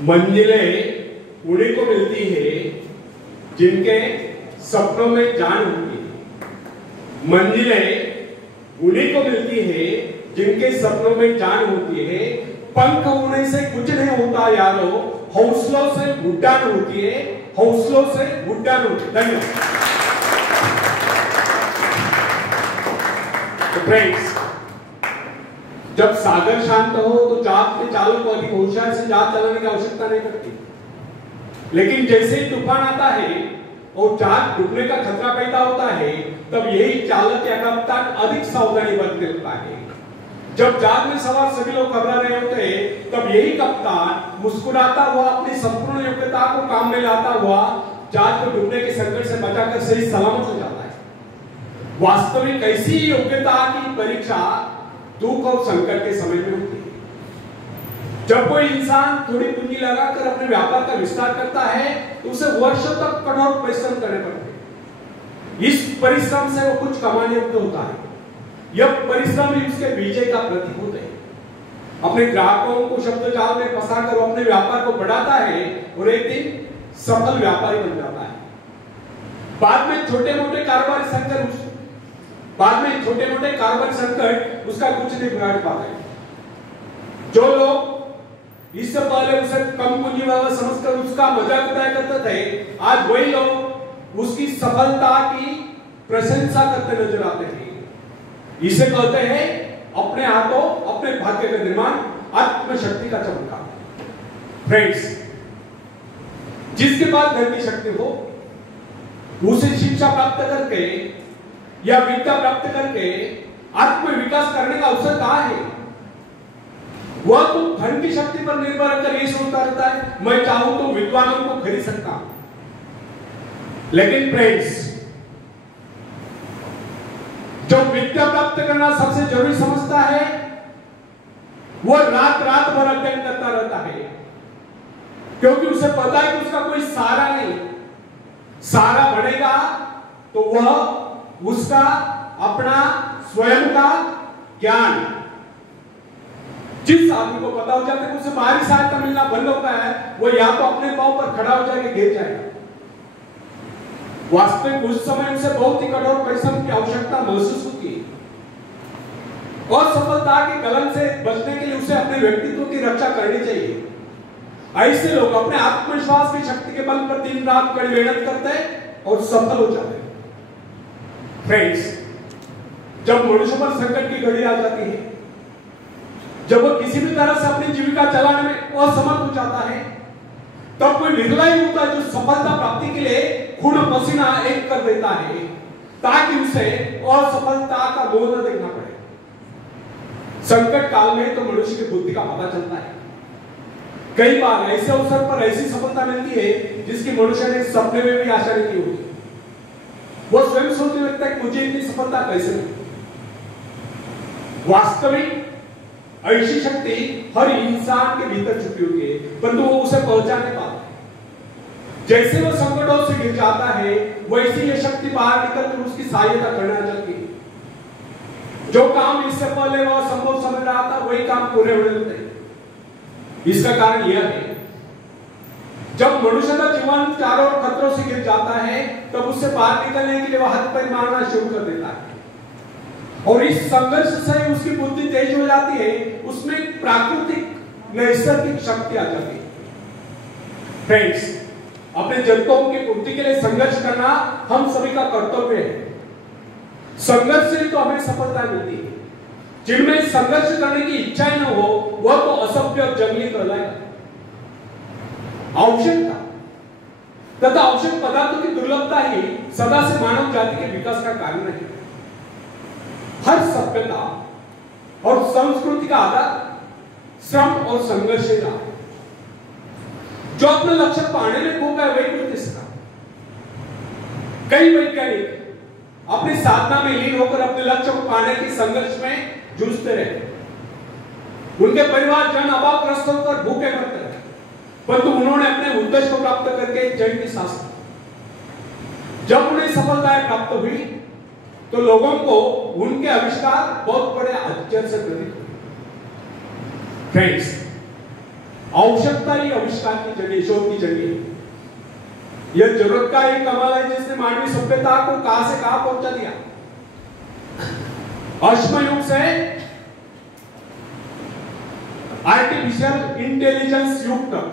मंजिलें उन्हीं को मिलती है जिनके सपनों में जान होती है। मंजिलें उन्हीं को मिलती है जिनके सपनों में जान होती है। पंख होने से कुछ नहीं होता यारो, हौसलों से उड़ान होती है, हौसलों से उड़ान होती है। धन्यवाद। तो फ्रेंड्स, जब सागर शांत हो तो जहाज के चालक को अधिक होशियार से जहाज चलाने की आवश्यकता नहीं पड़ती। लेकिन जैसे ही तूफान आता है और जहाज डूबने का खतरा पैदा होता है, तब यही चालक या कप्तान अधिक सावधानी बरतने लगता है। जब जहाज में सवार सभी लोग घबरा रहे होते हैं, तब यही कप्तान मुस्कुराता हुआ अपनी संपूर्ण योग्यता को काम में लाता हुआ जहाज को डूबने के संकट से बचाकर सही सलामत हो जाता है। वास्तविक ऐसी योग्यता की परीक्षा दुख और संकट के समय में होती है। जब कोई इंसान थोड़ी पूंजी लगाकर अपने व्यापार का विस्तार करता है तो उसे वर्षों तक कठोर परिश्रम करने पड़ते हैं। इस परिश्रम से वो कुछ कमाने युक्त होता है। यह परिश्रम ही उसके विजय का प्रतीक होते हैं। अपने ग्राहकों को शब्दजाल में फंसाकर वो अपने व्यापार को बढ़ाता है और एक दिन सफल व्यापारी बन जाता है। बाद में छोटे मोटे कारोबारी संकट उसका कुछ नहीं बिगाड़ पाते। जो लोग इससे पहले उसे कम पूंजी वाला समझकर उसका मजाक उड़ाया करते थे, आज वही लोग उसकी सफलता की प्रशंसा करते नजर आते हैं। इसे कहते हैं अपने हाथों अपने भाग्य का निर्माण, आत्मशक्ति का चमत्कार। फ्रेंड्स, जिसके पास धन की शक्ति हो उसे शिक्षा प्राप्त करके या विद्या प्राप्त करके आत्मविकास करने का अवसर कहां है? वह तो धन की शक्ति पर निर्भर रहकर यही सोचता रहता है मैं चाहूं तो विद्वानों को खरीद सकता हूं। लेकिन फ्रेंड्स, जो विद्या प्राप्त करना सबसे जरूरी समझता है वह रात रात भर अध्ययन करता रहता है, क्योंकि उसे पता है कि उसका कोई सहारा नहीं। सहारा बढ़ेगा तो वह उसका अपना स्वयं का ज्ञान। जिस आदमी को पता हो जाता है कि उसे बाहरी सहायता मिलना बंद होता है, वो या तो अपने पांव पर खड़ा हो जाएगा, गिर जाएगा। वास्तविक उस समय उसे बहुत ही कठोर परिश्रम की आवश्यकता महसूस होती है और सफलता के गलन से बचने के लिए उसे अपने व्यक्तित्व की रक्षा करनी चाहिए। ऐसे लोग अपने आत्मविश्वास की शक्ति के बल पर दिन रात कड़ी मेहनत करते हैं और सफल हो जाते हैं। फ्रेंड्स, जब मनुष्य पर संकट की घड़ी आ जाती है, जब वो किसी भी तरह से अपनी जीविका चलाने में असमर्थ हो जाता है, तब कोई विरला ही होता है जो सफलता प्राप्ति के लिए खून पसीना एक कर देता है ताकि उसे असफलता का बोझ न देखना पड़े। संकट काल में तो मनुष्य की बुद्धि का पता चलता है। कई बार ऐसे अवसर पर ऐसी सफलता मिलती है जिसकी मनुष्य ने सपने में भी आशा नहीं की होती। वो स्वयं सोचने लगता है कि मुझे इतनी सफलता कैसे मिली। वास्तविक ऐसी शक्ति हर इंसान के भीतर छुपी होती है, परंतु वो उसे पहचान नहीं पाता। जैसे वो संकटों से गिर जाता है, वैसी ये शक्ति बाहर निकलकर उसकी सहायता करने आ जाती है। जो काम इससे पहले वह संभव समझ रहा था, वही काम पूरे होने लगते हैं। इसका कारण यह है, जब मनुष्य का जीवन चारों ओर खतरों से गिर जाता है, तब उससे बाहर निकलने के लिए वह हाथ पैर मारना शुरू कर देता है और इस संघर्ष से उसकी बुद्धि तेज हो जाती है। उसमें प्राकृतिक नैसर्गिक शक्ति आ जाती है। फ्रेंड्स, अपने जरूरतों की पूर्ति के लिए संघर्ष करना हम सभी का कर्तव्य है। संघर्ष से तो हमें सफलता मिलती है। जिनमें संघर्ष करने की इच्छा ही न हो, वह तो असभ्य और जंगली कहलाएगा। आवश्यकता तथा आवश्यक पदार्थों की दुर्लभता ही सदा से मानव जाति के विकास का कारण है। हर सभ्यता और संस्कृति का आधार श्रम और संघर्ष रहा। जो अपने लक्ष्य पाने में खो गए वही कृत्य सीखा। कई वैज्ञानिक अपनी साधना में लीन होकर अपने लक्ष्य को पाने के संघर्ष में जूझते रहे। उनके परिवार जन अभावग्रस्त होकर भूखे मरते रहे, परंतु उन्होंने अपने उद्देश्य को प्राप्त करके जय की सांस ली। जब उन्हें सफलताएं प्राप्त हुई तो लोगों को उनके आविष्कार बहुत बड़े आश्चर्य से प्रतीत हुए। फ्रेंड्स, आवश्यकता ही आविष्कार की जगह, शोध की जगह। यह जरूरत का एक कमाल है जिसने मानवीय सभ्यता को कहां से कहां पहुंचा दिया। अश्म युग से आर्टिफिशियल इंटेलिजेंस युग तक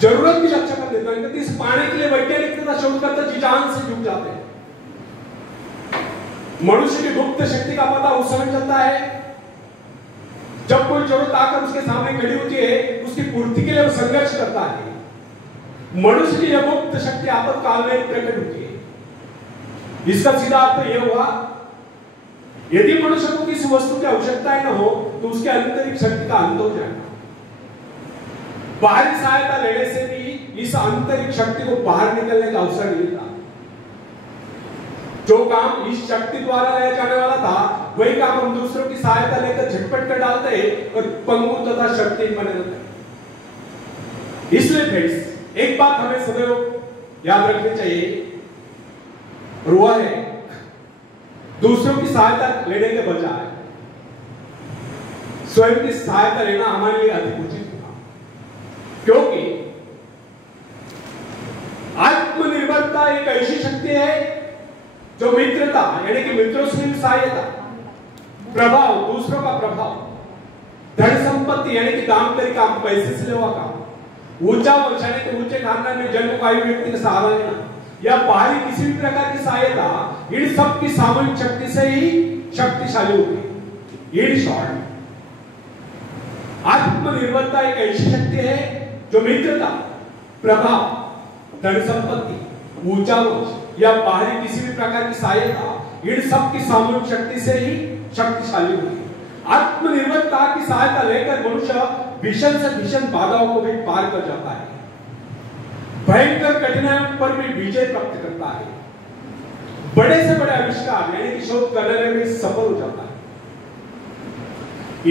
जरूरत की रक्षा कर देता है। इस पाने के लिए वैज्ञानिक तथा शोधकर्ता जी जान से जुट जाते हैं। मनुष्य की गुप्त शक्ति का पता उस समय चलता है जब कोई जरूरत आकर उसके सामने खड़ी होती है, उसकी पूर्ति के लिए वो संघर्ष करता है। मनुष्य की यह गुप्त शक्ति आपातकाल में प्रकट होती है। इसका सीधा अर्थ यह हुआ, यदि मनुष्य को किसी वस्तु की आवश्यकता न हो तो उसके आंतरिक शक्ति का अंत हो जाएगा। बाहरी सहायता लेने से भी इस आंतरिक शक्ति को बाहर निकलने का अवसर नहीं मिलता। जो काम इस शक्ति द्वारा लिया जाने वाला था, वही काम हम दूसरों की सहायता लेकर झटपट कर डालते हैं और पंगु तथा शक्तिहीन बने रहते हैं। इसलिए फ्रेंड्स, एक बात हमें सदैव याद रखनी चाहिए, और वह है दूसरों की सहायता लेने के बजाय स्वयं की सहायता लेना हमारे लिए अधिक उचित होगा। क्योंकि आत्मनिर्भरता एक ऐसी शक्ति है जो मित्रता यानी कि मित्रों से सहायता, प्रभाव, दूसरों का प्रभाव, धन संपत्ति यानी कि दाम करी काम, पैसे से लेवा काम, ऊंचा वंश यानी कि ऊंचे खानदान में जन्म पाई व्यक्ति का सहारा लेना, या बाहरी किसी भी प्रकार की सहायता, इन सब की सामूहिक शक्ति से ही शक्तिशाली होगी। इन शॉर्ट, आत्मनिर्भरता एक ऐसी शक्ति है जो मित्रता, प्रभाव, धन संपत्ति, ऊंचा वंश या बाहरी किसी भी प्रकार की सहायता, इन सब की सामूहिक शक्ति से ही शक्तिशाली होगी। आत्मनिर्भरता की सहायता लेकर मनुष्य भीषण से भीषण बाधाओं को भी पार कर जाता है, भयंकर कठिनाइयों पर भी विजय प्राप्त करता है, बड़े से बड़े आविष्कार यानी कि शोध करने में सफल हो जाता है।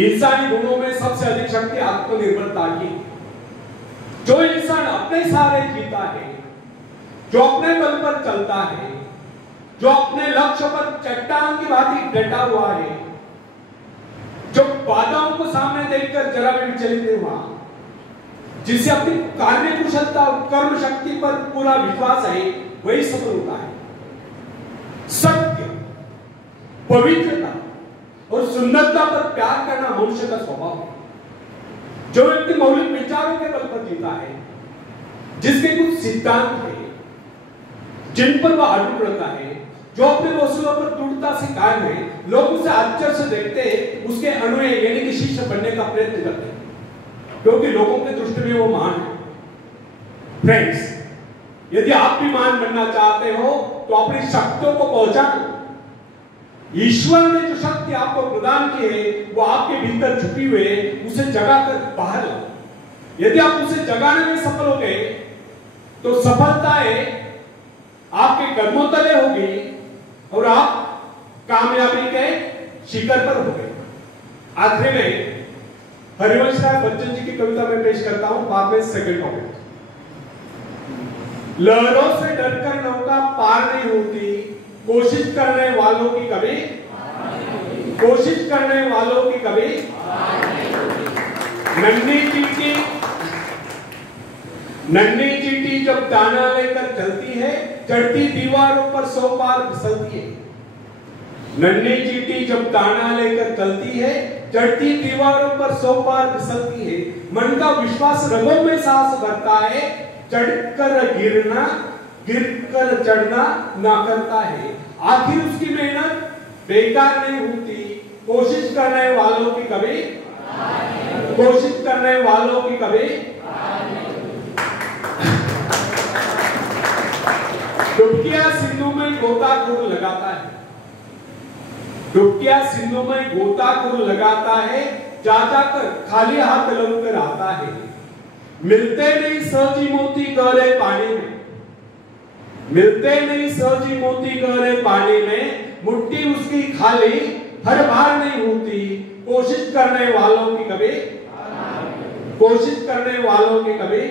इंसानी गुणों में सबसे अधिक शक्ति आत्मनिर्भरता की। जो इंसान अपने सहारे जीता है, जो अपने बल पर चलता है, जो अपने लक्ष्य पर चट्टान की भांति डटा हुआ है, जो बाधाओं को सामने देखकर जरा भी विचलित नहीं हुआ, जिसे अपनी कार्य कुशलता और कर्म शक्ति पर पूरा विश्वास है, वही सफल होता है। सत्य, पवित्रता और सुंदरता पर प्यार करना मनुष्य का स्वभाव है। जो व्यक्ति मौलिक विचारों के बल पर जीता है, जिसके कुछ सिद्धांत है जिन पर वह अटूट रहता है, जो अपने वसूलों पर दृढ़ता से कायम है, लोग उसे आश्चर्य से देखते हैं, उसके अनुयायी यानी कि शिष्य बनने का प्रयत्न करते हैं, क्योंकि लोगों के दृष्टि में वो महान है। फ्रेंड्स, यदि आप भी महान बनना चाहते हो तो अपनी शक्तियों को पहचानो। ईश्वर ने जो शक्ति आपको प्रदान की है, वो आपके भीतर छुपी हुई है, उसे जगाकर बाहर लाओ। यदि आप उसे जगाने में सफल हो गए तो सफलताएं आपके कदमों तले होगी और आप कामयाबी के शिखर पर हो गए। आखिरी में हरिवंश राय बच्चन जी की कविता में पेश करता हूं, बाद में सेकंड टॉपिक। लहरों से डरकर नौका पार नहीं होती, कोशिश करने वालों की कभी, कोशिश करने वालों की कभी नन्ही चींटी जब दाना लेकर चलती है, चढ़ती दीवारों पर 100 बार फिसलती है। नन्ही चींटी जब दाना लेकर चलती है, चढ़ती दीवारों पर 100 बार फिसलती है। मन का विश्वास रगों में सांस भरता है, चढ़कर गिरना, गिरकर चढ़ना ना करता है। आखिर उसकी मेहनत बेकार नहीं होती, कोशिश करने वालों की कभी, कोशिश करने वालों की कभी। डुबकिया सिंधु में गोताखोर लगाता है, डुबकिया सिंधु में गोताखोर लगाता है, जा जाकर खाली हाथ लौट कर आता है। मिलते नहीं सहजी मोती गहरे पानी में, मिलते नहीं सहजी मोती गहरे पानी में, मुट्ठी उसकी खाली हर बार नहीं होती, कोशिश करने वालों की कभी, कोशिश करने वालों की कभी।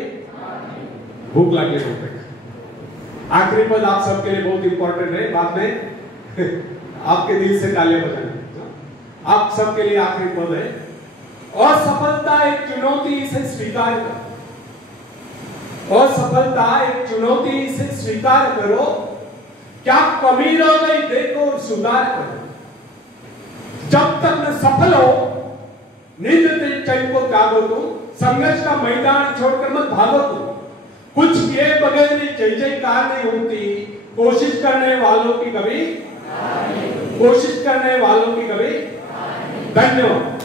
भूख लगे तो आखिरी पद आप सबके लिए बहुत इंपॉर्टेंट है, बाद में आपके दिल से तालियां बजाएं। आप सबके लिए आखिरी पद है, असफलता एक चुनौती, इसे स्वीकार करो। असफलता एक चुनौती, इसे स्वीकार करो। क्या कमी रह गई देखो और सुधार करो। जब तक न सफल हो नींद से चैन को त्यागो तुम, संघर्ष का मैदान छोड़कर मत भागो तुम। कुछ किए बगैर जय जयकार नहीं होती, कोशिश करने वालों की कभी, कोशिश करने वालों की कभी। धन्यवाद।